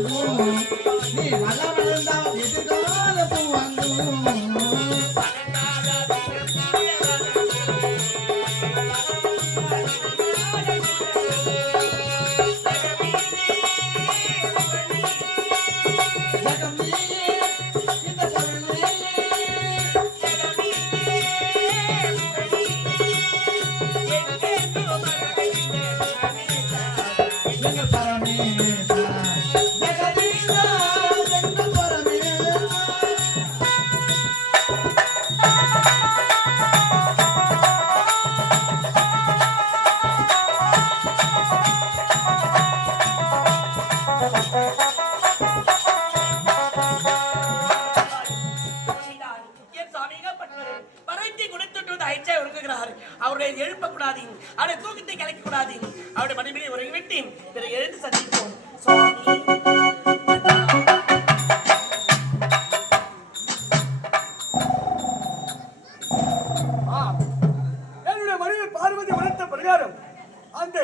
అందు నీ వల్ల వలందా ఎదుగాల పువ్వు అందు அவருடைய எழுப்பக்கூடாது அவருடைய தூக்கத்தை கலைக்கக்கூடாது அவருடைய மனைவியை உறங்கிவிட்டு பிறகு எழுந்து சந்திப்போம். என்னுடைய மனைவி பார்வதி வளர்த்த பிரகாரம். அந்த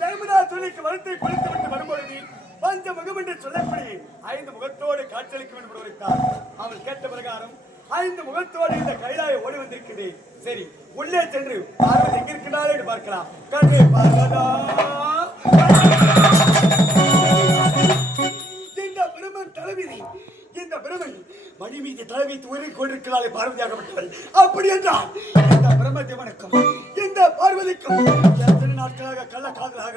ஜெயமதா துணிக்கு வளர்த்தை குளித்து விட்டு வரும்பொழுது பஞ்ச முகம் என்று சொல்லப்படி ஐந்து முகத்தோடு காட்சியளிக்க வேண்டும் என்று உரைத்தார். அவள் கேட்ட பிரகாரம் ஐந்து முகத்தோடு இந்த கைலாய ஓடி வந்திருக்கிறேன். சரி உள்ளே சென்று பார்வதி எங்க இருக்கிறாள் என்று பார்க்கலாம். கண்ணே பார்வதா இந்த பிரம்மன் தலைவிதி இந்த பிரம்மன் மணி மீது தலை வைத்து உயிரை கொண்டிருக்கிறாளே பார்வதியாகப்பட்டவள் அப்படி என்றால் இந்த பிரம்ம தேவனுக்கும் இந்த பார்வதிக்கும் எத்தனை நாட்களாக கள்ள காதலாக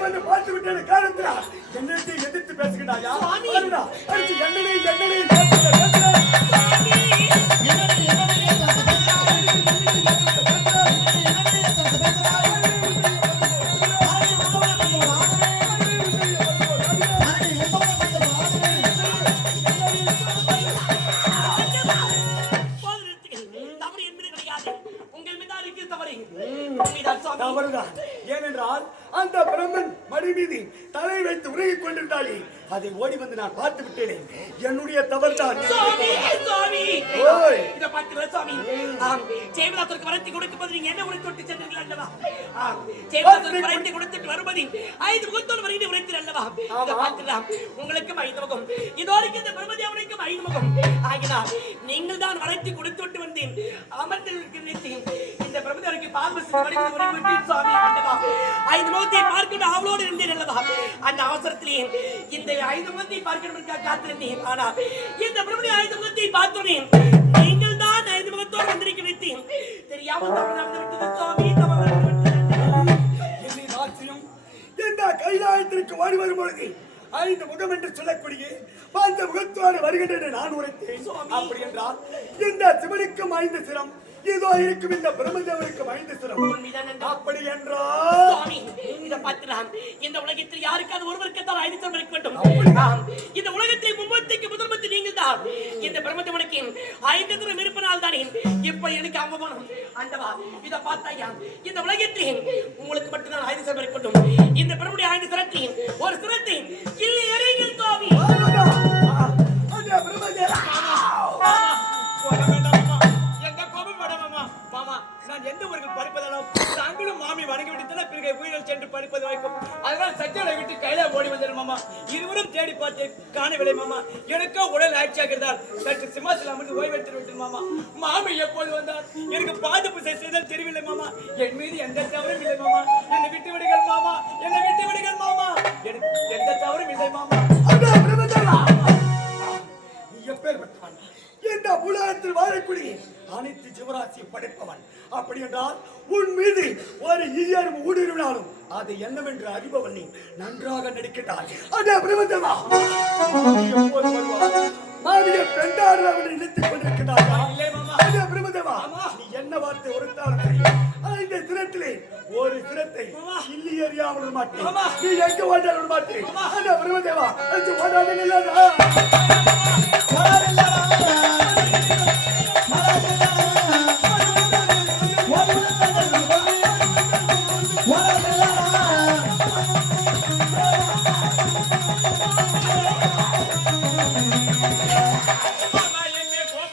வந்து பார்த்து விட்டேன் காரணத்தினா என்னத்தை எதிர்த்து பேசுகிறாயா சுவாமி. பார்வதா, தவறு. தவறுதான். ஏனென்றால் அந்த பிரம்மன் மடி மீது தலை வைத்து உருகிக் கொண்டிருந்தாலே அதை ஓடி வந்து நான் பார்த்து விட்டேனே. என்னுடைய சுவாமி ஓய். இத பாத்தீங்களா ஆம். ஜெயமதாசருக்கு வரத்தை கொடுக்கும்போது நீங்க என்ன உரை தொட்டு சென்றீர்கள் அல்லவா? ஜெயமதாசருக்கு வரத்தை கொடுத்துட்டு வரும்போது ஐந்து முகத்தோடு வருகிற உரைத்தீர் அல்லவா? இத பாத்துக்கலாம் உங்களுக்கும் ஐந்து முகம். இதோருக்கு இந்த பிரம்மதி அவனுக்கும் ஐந்து முகம். ஆகினால் நீங்கள் தான் வரத்தை கொடுத்து விட்டு வந்தேன். அமர்ந்து ஐந்து முகத்தை பார்க்கணும் அவளோடு இருந்தேன் அல்லவா? அந்த அவசரத்திலே இந்த ஐந்து முகத்தை பார்க்கணும்னு காத்திருந்தேன் ஆனா இந்த பிரம்மதி ஐந்து முகத்தை பார்த்தோனேன் நீங்கள் தான் ஐந்து முகத்தோடு வந்திருக்க வைத்தேன் தெரியாமல் தவறு நடந்து விட்டது சுவாமி தவறு நடந்து விட்டது என்னை ஆச்சரியம் இந்த கைலாயத்திற்கு ஓடி வரும் பொழுது ஐந்து முகம் என்று சொல்லக்கூடிய அந்த முகத்தோடு வருகின்றன நான் உரைத்தேன். அப்படி என்றால் இந்த சிவனுக்கும் ஐந்து சிரம் இதோ இருக்கும் இந்த பிரம்மதேவனுக்கும் ஐந்து சிரம் அப்படி என்றால் இத பார்க்கலாம் இந்த உலகத்தில் யாருக்காவது ஒருவருக்கு தான் ஐந்து இருக்க வேண்டும். இந்த உலகத்தில் மும்மூர்த்திக்கு முதல்மத்து நீங்கள் தான். இந்த பிரம்மத்தவனுக்கு ஐந்து தரம் இருப்பதால் தானே. இப்ப எனக்கு அவமானம் ஆண்டவா இத பார்த்தாயா? இந்த உலகத்தில் உங்களுக்கு மட்டும்தான் ஐந்து தரம் இருக்கட்டும் இந்த பிரம்முடைய ஐந்து தரத்தையும் ஒரு சிரத்தை இல்லை படிப்பது வைக்கும் அதனால சத்தியனை விட்டு கையில ஓடி வந்தேன் மாமா. இருவரும் தேடி பார்த்து காணவில்லை மாமா. எனக்கோ உடல் ஆட்சியாகிறதால் சற்று சிம்மாசனம் அமர்ந்து ஓய்வெடுத்து விட்டேன் மாமா. மாமி எப்போது வந்தார்? எனக்கு பாதுப்பு செய்தல் தெரியவில்லை மாமா. என் மீது எந்த தவறும் இல்லை மாமா. என்னை விட்டு விடுங்கள் மாமா. என்னை விட்டு விடுங்கள் மாமா. எனக்கு எந்த தவறும் இல்லை மாமா. எப்பேற்பட்டவன்? இந்த உலகத்தில் வாழக்கூடிய அனைத்து ஜீவராசியும் படைப்பவன். அப்படி என்றால் உன் மீது ஒரு ஈயரும் ஊடுருவினாலும் அது என்னவென்று அறிபவன் நீ நன்றாக நடிக்கிறாய் அடே பிரபுதேவா! நீ எப்போது அவனை மாமியை இழுத்துக் கொண்டிருக்கிறாயா? இல்லை மாமா. நீ என்ன வார்த்தை உரைத்தாலும் இந்த தினத்திலே ஒரு தினத்தை இல்லி கிள்ளி விட மாட்டேன் நீ எங்க ஓட்டாலும் மாட்டேன் மாமா. அடே அது அடிச்சு ஓடாதே